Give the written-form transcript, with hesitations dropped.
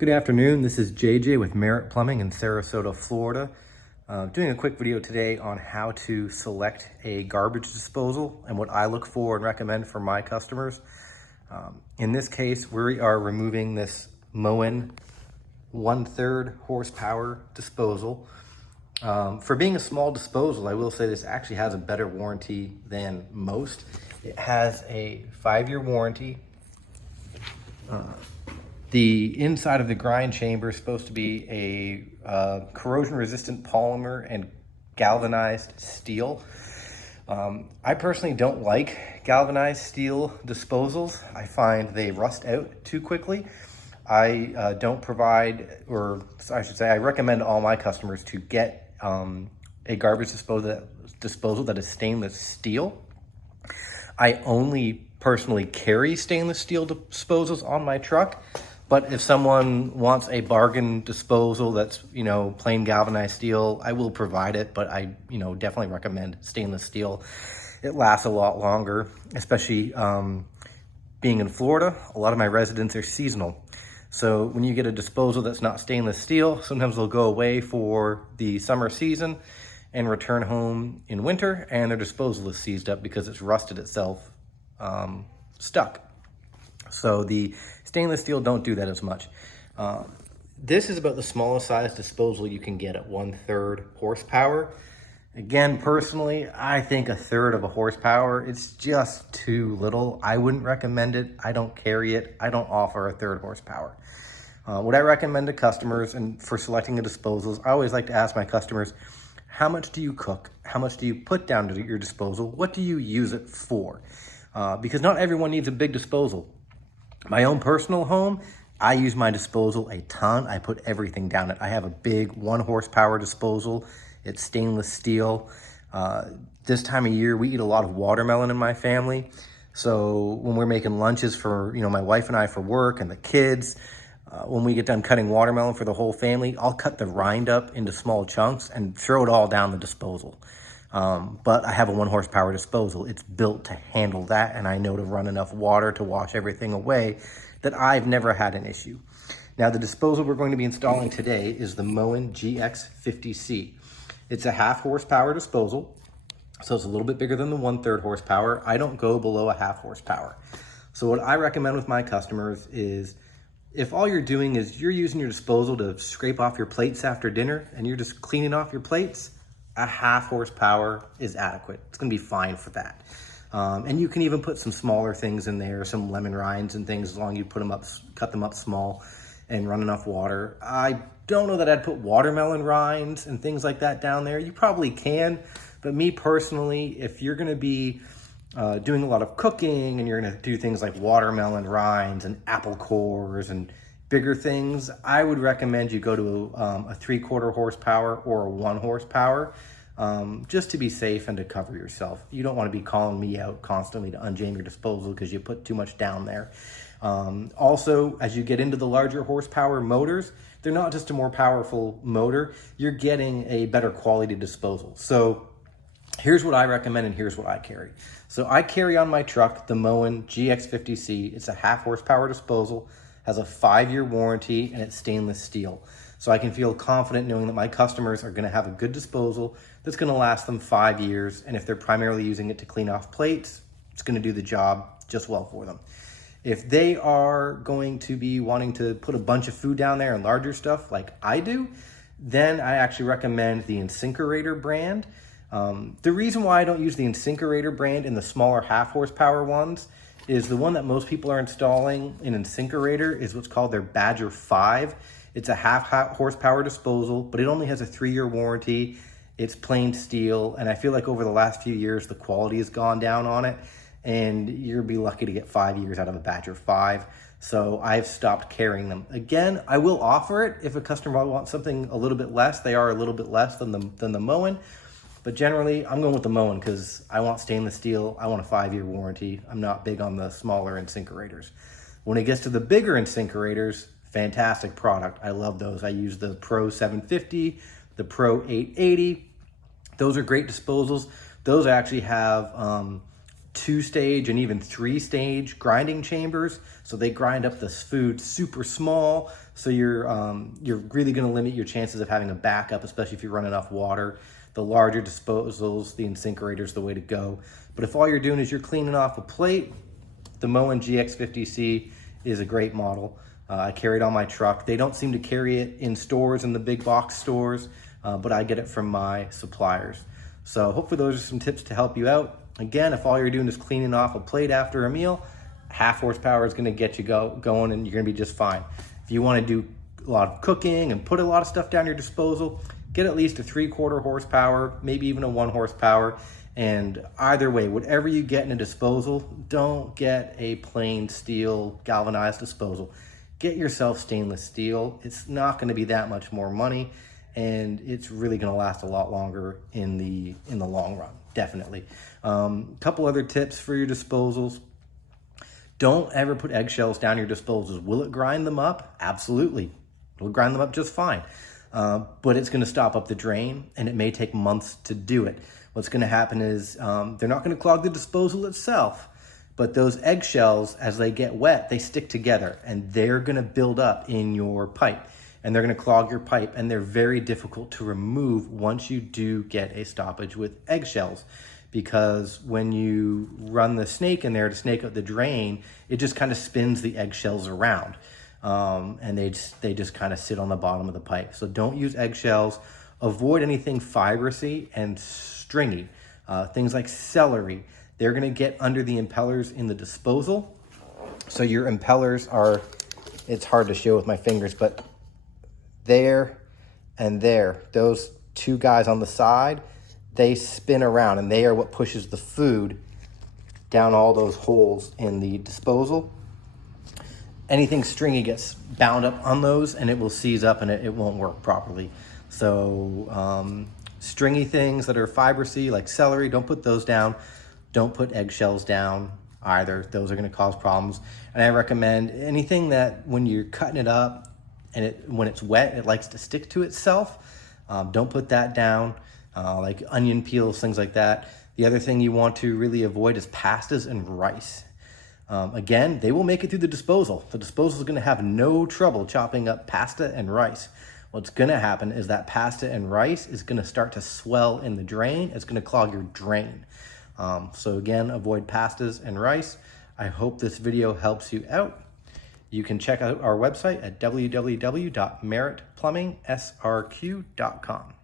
Good afternoon, this is JJ with Merit Plumbing in Sarasota, Florida. Doing a quick video today on how to select a garbage disposal and what I look for and recommend for my customers. In this case, we are removing this Moen 1/3 horsepower disposal. For being a small disposal, I will say this actually has a better warranty than most. It has a 5-year warranty. The inside of the grind chamber is supposed to be a corrosion-resistant polymer and galvanized steel. I personally don't like galvanized steel disposals. I find they rust out too quickly. I don't provide, or I should say, I recommend all my customers to get a garbage disposal that is stainless steel. I only personally carry stainless steel disposals on my truck. But if someone wants a bargain disposal that's, plain galvanized steel, I will provide it, but I, definitely recommend stainless steel. It lasts a lot longer, especially being in Florida. A lot of my residents are seasonal. So when you get a disposal that's not stainless steel, sometimes they'll go away for the summer season and return home in winter, and their disposal is seized up because it's rusted itself stuck. So the stainless steel don't do that as much. This is about the smallest size disposal you can get at 1/3 horsepower. Again, personally, I think 1/3 of a horsepower, it's just too little. I wouldn't recommend it. I don't carry it. I don't offer 1/3 horsepower. What I recommend to customers and for selecting the disposals, I always like to ask my customers, how much do you cook? How much do you put down to your disposal? What do you use it for? Because not everyone needs a big disposal. My own personal home, I use my disposal a ton. I put everything down it. I have a big 1 horsepower disposal. It's stainless steel. This time of year, we eat a lot of watermelon in my family. So when we're making lunches for, my wife and I for work and the kids, when we get done cutting watermelon for the whole family, I'll cut the rind up into small chunks and throw it all down the disposal. But I have a 1 horsepower disposal. It's built to handle that, and I know to run enough water to wash everything away that I've never had an issue. Now, the disposal we're going to be installing today is the Moen GX50C. It's a 1/2 horsepower disposal, so it's a little bit bigger than the 1/3 horsepower. I don't go below a 1/2 horsepower. So what I recommend with my customers is, if all you're doing is you're using your disposal to scrape off your plates after dinner and you're just cleaning off your plates, a 1/2 horsepower is adequate. It's gonna be fine for that. And you can even put some smaller things in there, some lemon rinds and things, as long as you cut them up small and run enough water. I don't know that I'd put watermelon rinds and things like that down there. You probably can, but me personally, if you're gonna be doing a lot of cooking and you're gonna do things like watermelon rinds and apple cores and bigger things, I would recommend you go to a 3/4 horsepower or a 1 horsepower, just to be safe and to cover yourself. You don't want to be calling me out constantly to unjam your disposal because you put too much down there. Also, as you get into the larger horsepower motors, they're not just a more powerful motor, you're getting a better quality disposal. So here's what I recommend and here's what I carry. So I carry on my truck the Moen GX50C. It's a 1/2 horsepower disposal, has a 5-year warranty, and it's stainless steel. So I can feel confident knowing that my customers are gonna have a good disposal that's gonna last them 5 years. And if they're primarily using it to clean off plates, it's gonna do the job just well for them. If they are going to be wanting to put a bunch of food down there and larger stuff like I do, then I actually recommend the InSinkErator brand. The reason why I don't use the InSinkErator brand in the smaller 1/2 horsepower ones is the one that most people are installing in InSinkErator is what's called their Badger 5. It's a 1/2 horsepower disposal, but it only has a 3-year warranty. It's plain steel, and I feel like over the last few years, the quality has gone down on it, and you'll be lucky to get 5 years out of a Badger 5. So I've stopped carrying them. Again, I will offer it if a customer wants something a little bit less. They are a little bit less than the Moen. But generally, I'm going with the Moen because I want stainless steel. I want a 5-year warranty. I'm not big on the smaller InSinkErators. When it gets to the bigger InSinkErators, fantastic product. I love those. I use the Pro 750, the Pro 880. Those are great disposals. Those actually have 2-stage and even 3-stage grinding chambers. So they grind up this food super small. So you're really going to limit your chances of having a backup, especially if you're running off water. The larger disposals, the InSinkErator is the way to go. But if all you're doing is you're cleaning off a plate, the Moen GX50C is a great model. I carry it on my truck. They don't seem to carry it in stores, in the big box stores, but I get it from my suppliers. So hopefully those are some tips to help you out. Again, if all you're doing is cleaning off a plate after a meal, 1/2 horsepower is gonna get you going and you're gonna be just fine. If you wanna do a lot of cooking and put a lot of stuff down your disposal, get at least a 3/4 horsepower, maybe even a 1 horsepower. And either way, whatever you get in a disposal, don't get a plain steel galvanized disposal. Get yourself stainless steel. It's not gonna be that much more money, and it's really gonna last a lot longer in the long run, definitely. Couple other tips for your disposals. Don't ever put eggshells down your disposals. Will it grind them up? Absolutely. It'll grind them up just fine. But it's gonna stop up the drain, and it may take months to do it. What's gonna happen is they're not gonna clog the disposal itself, but those eggshells, as they get wet, they stick together, and they're gonna build up in your pipe, and they're gonna clog your pipe, and they're very difficult to remove once you do get a stoppage with eggshells. Because when you run the snake in there to snake out the drain, it just kind of spins the eggshells around. And they just kind of sit on the bottom of the pipe. So don't use eggshells. Avoid anything fibrous-y and stringy. Things like celery, they're gonna get under the impellers in the disposal. So your impellers are, it's hard to show with my fingers, but there and there, those two guys on the side, they spin around, and they are what pushes the food down all those holes in the disposal. Anything stringy gets bound up on those, and it will seize up, and it won't work properly. So stringy things that are fibrous-y, like celery, don't put those down. Don't put eggshells down either. Those are going to cause problems. And I recommend anything that when you're cutting it up and when it's wet, it likes to stick to itself. Don't put that down. Like onion peels, things like that. The other thing you want to really avoid is pastas and rice. Again, they will make it through the disposal. The disposal is going to have no trouble chopping up pasta and rice. What's going to happen is that pasta and rice is going to start to swell in the drain. It's going to clog your drain. So again, avoid pastas and rice. I hope this video helps you out. You can check out our website at www.meritplumbing.srq.com.